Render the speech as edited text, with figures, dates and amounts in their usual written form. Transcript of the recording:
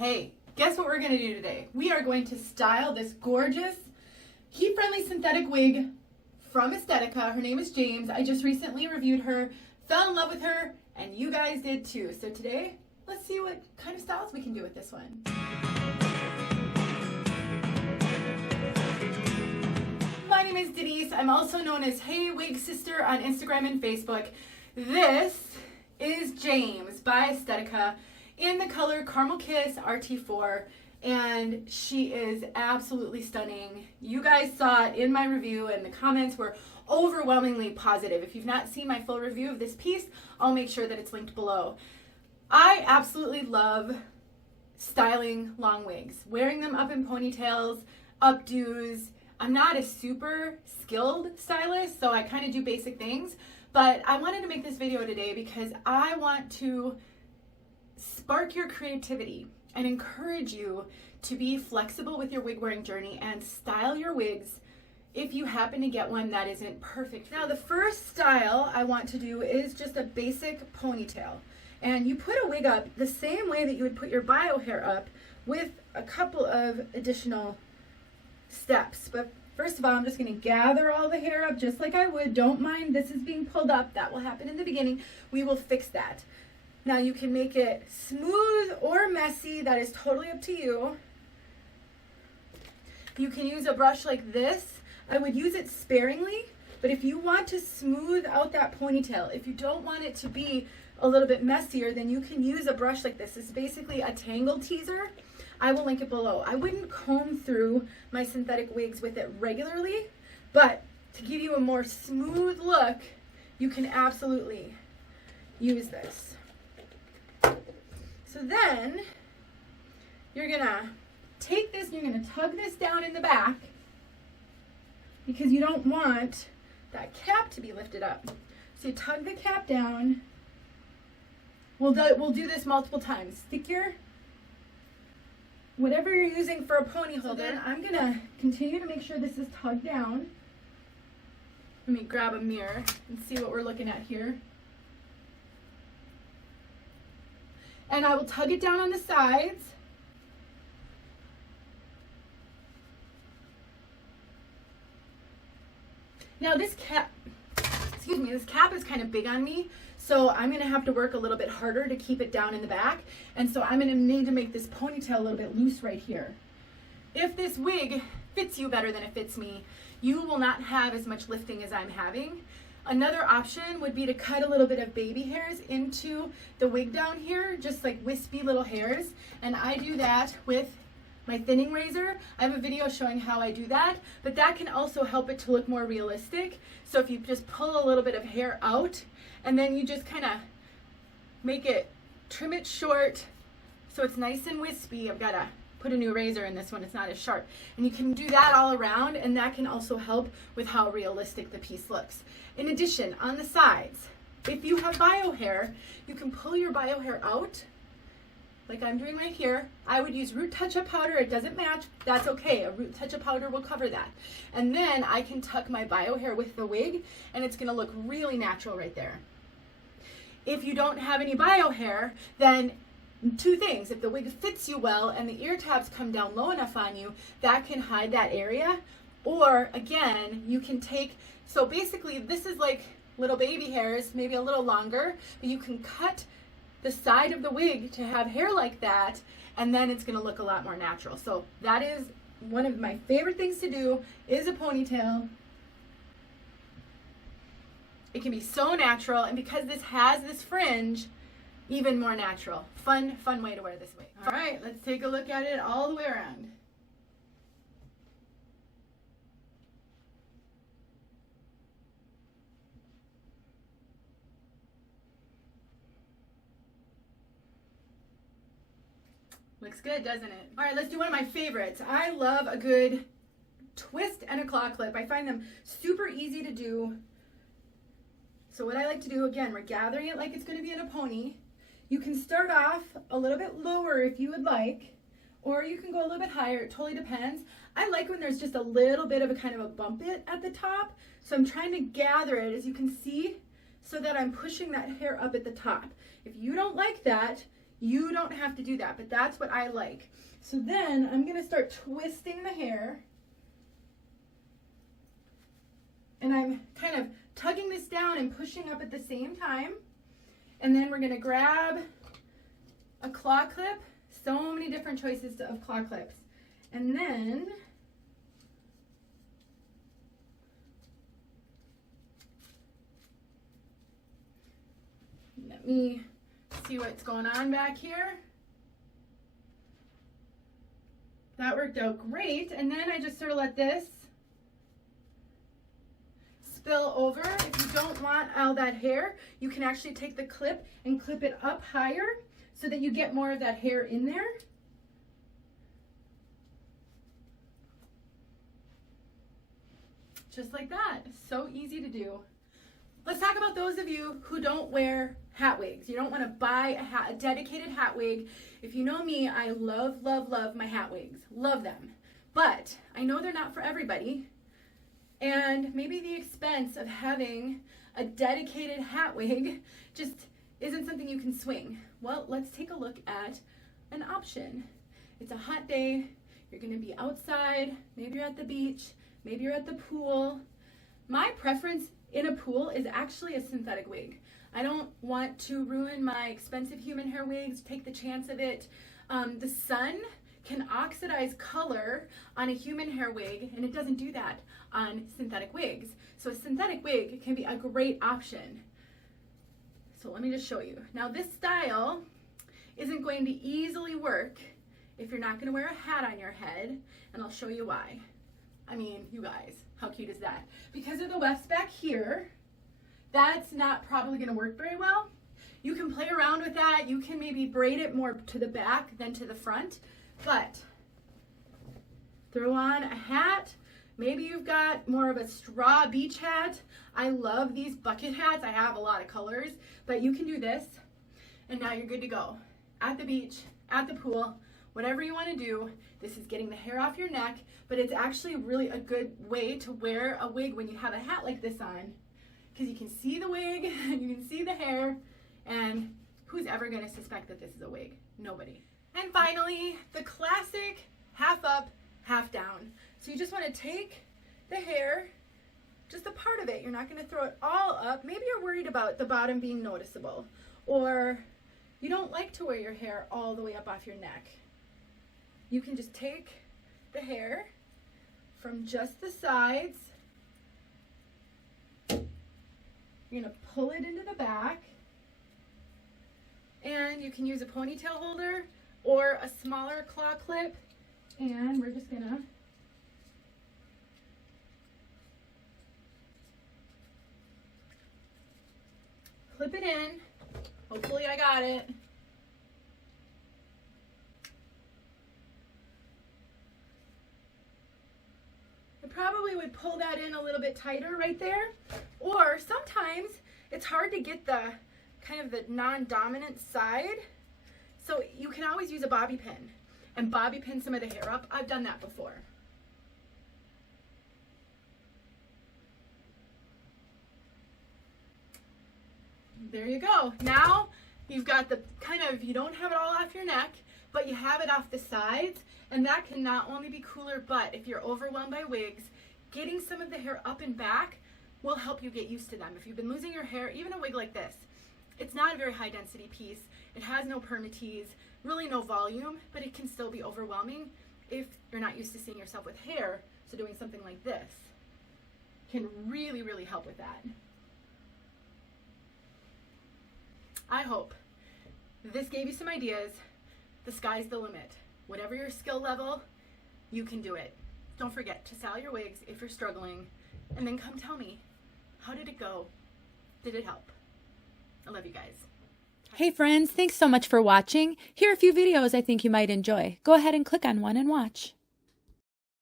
Hey, guess what we're going to do today? We are going to style this gorgeous, heat-friendly synthetic wig from 𝘠തെ𝗎. Her name is James. I just recently reviewed her, fell in love with her, and you guys did too. So today, let's see what kind of styles we can do with this one. My name is 𝘠lis𝗎. I'm also known as heywigsister on Instagram and Facebook. This is James by 𝘠തെ𝗎 in the color Caramel Kiss RT4, and she is absolutely stunning. You guys saw it in my review, and the comments were overwhelmingly positive. If you've not seen my full review of this piece, I'll make sure that it's linked below. I absolutely love styling long wigs, wearing them up in ponytails, updos. I'm not a super skilled stylist, so I kind of do basic things, but I wanted to make this video today because I want to spark your creativity and encourage you to be flexible with your wig wearing journey and style your wigs if you happen to get one that isn't perfect. Now, the first style I want to do is just a basic ponytail. And you put a wig up the same way that you would put your bio hair up, with a couple of additional steps. But first of all, I'm just going to gather all the hair up just like I would. Don't mind this is being pulled up. That will happen in the beginning. We will fix that. Now, you can make it smooth or messy. That is totally up to you. You can use a brush like this. I would use it sparingly, but if you want to smooth out that ponytail, if you don't want it to be a little bit messier, then you can use a brush like this. It's basically a tangle teaser. I will link it below. I wouldn't comb through my synthetic wigs with it regularly, but to give you a more smooth look, you can absolutely use this. So then you're gonna take this and you're gonna tug this down in the back because you don't want that cap to be lifted up. So you tug the cap down. We'll do this multiple times. Stick your, whatever you're using for a pony holder. So then I'm gonna continue to make sure this is tugged down. Let me grab a mirror and see what we're looking at here. And I will tug it down on the sides. Now this cap, this cap is kind of big on me, so I'm gonna have to work a little bit harder to keep it down in the back. And so I'm gonna need to make this ponytail a little bit loose right here. If this wig fits you better than it fits me, you will not have as much lifting as I'm having. Another option would be to cut a little bit of baby hairs into the wig down here, just like wispy little hairs. And I do that with my thinning razor. I have a video showing how I do that, but that can also help it to look more realistic. So if you just pull a little bit of hair out and then you just kind of make it, trim it short so it's nice and wispy. I've got to put a new razor in this one, it's not as sharp. And you can do that all around, and that can also help with how realistic the piece looks. In addition, on the sides, if you have bio hair, you can pull your bio hair out, like I'm doing right here. I would use root touch-up powder. It doesn't match, that's okay. A root touch-up powder will cover that. And then I can tuck my bio hair with the wig, and it's gonna look really natural right there. If you don't have any bio hair, then two things. If the wig fits you well and the ear tabs come down low enough on you, that can hide that area. Or again, you can take, so basically this is like little baby hairs, maybe a little longer, but you can cut the side of the wig to have hair like that, and then it's gonna look a lot more natural. So that is one of my favorite things to do, is a ponytail. It can be so natural, and because this has this fringe, even more natural. Fun way to wear this wig. All right, let's take a look at it all the way around. Looks good, doesn't it? All right, let's do one of my favorites. I love a good twist and a claw clip. I find them super easy to do. So what I like to do, again, we're gathering it like it's gonna be in a pony. You can start off a little bit lower if you would like, or you can go a little bit higher. It totally depends. I like when there's just a little bit of a kind of a bump it at the top. So I'm trying to gather it, as you can see, so that I'm pushing that hair up at the top. If you don't like that, You don't have to do that, but that's what I like. So then I'm going to start twisting the hair. And I'm kind of tugging this down and pushing up at the same time. And then we're going to grab a claw clip. So many different choices of claw clips. And then let me see what's going on back here. That worked out great. And then I just sort of let this spill over. If you don't want all that hair, you can actually take the clip and clip it up higher so that you get more of that hair in there. Just like that. So easy to do. Let's talk about those of you who don't wear hat wigs. You don't want to buy a dedicated hat wig. If you know me, I love, love, love my hat wigs. Love them. But I know they're not for everybody. And maybe the expense of having a dedicated hat wig just isn't something you can swing. Well, let's take a look at an option. It's a hot day. You're going to be outside. Maybe you're at the beach. Maybe you're at the pool. My preference in a pool is actually a synthetic wig. I don't want to ruin my expensive human hair wigs, take the chance of it. The sun can oxidize color on a human hair wig, and it doesn't do that on synthetic wigs. So a synthetic wig can be a great option. So let me just show you. Now this style isn't going to easily work if you're not going to wear a hat on your head, and I'll show you why. I mean, you guys, how cute is that? Because of the wefts back here, that's not probably going to work very well. You can play around with that. You can maybe braid it more to the back than to the front, but throw on a hat. Maybe you've got more of a straw beach hat. I love these bucket hats. I have a lot of colors, but you can do this, and now you're good to go. At the beach, at the pool, whatever you want to do. This is getting the hair off your neck, but it's actually really a good way to wear a wig when you have a hat like this on, because you can see the wig, you can see the hair, and who's ever going to suspect that this is a wig? Nobody. And finally, the classic half up, half down. So you just want to take the hair, just a part of it. You're not going to throw it all up. Maybe you're worried about the bottom being noticeable, or you don't like to wear your hair all the way up off your neck. You can just take the hair from just the sides. You're going to pull it into the back, and you can use a ponytail holder or a smaller claw clip, and we're just going to clip it in. Hopefully I got it. Probably would pull that in a little bit tighter right there, or sometimes it's hard to get the kind of the non-dominant side, so you can always use a bobby pin and bobby pin some of the hair up. I've done that before. There you go. Now you've got the kind of, you don't have it all off your neck, but you have it off the sides, and that can not only be cooler, but if you're overwhelmed by wigs, getting some of the hair up and back will help you get used to them. If you've been losing your hair, even a wig like this, it's not a very high density piece. It has no permatease, really no volume, but it can still be overwhelming if you're not used to seeing yourself with hair. So doing something like this can really, really help with that. I hope this gave you some ideas. The sky's the limit. Whatever your skill level, you can do it. Don't forget to style your wigs if you're struggling, and then come tell me, how did it go? Did it help? I love you guys. Hey friends, thanks so much for watching. Here are a few videos I think you might enjoy. Go ahead and click on one and watch.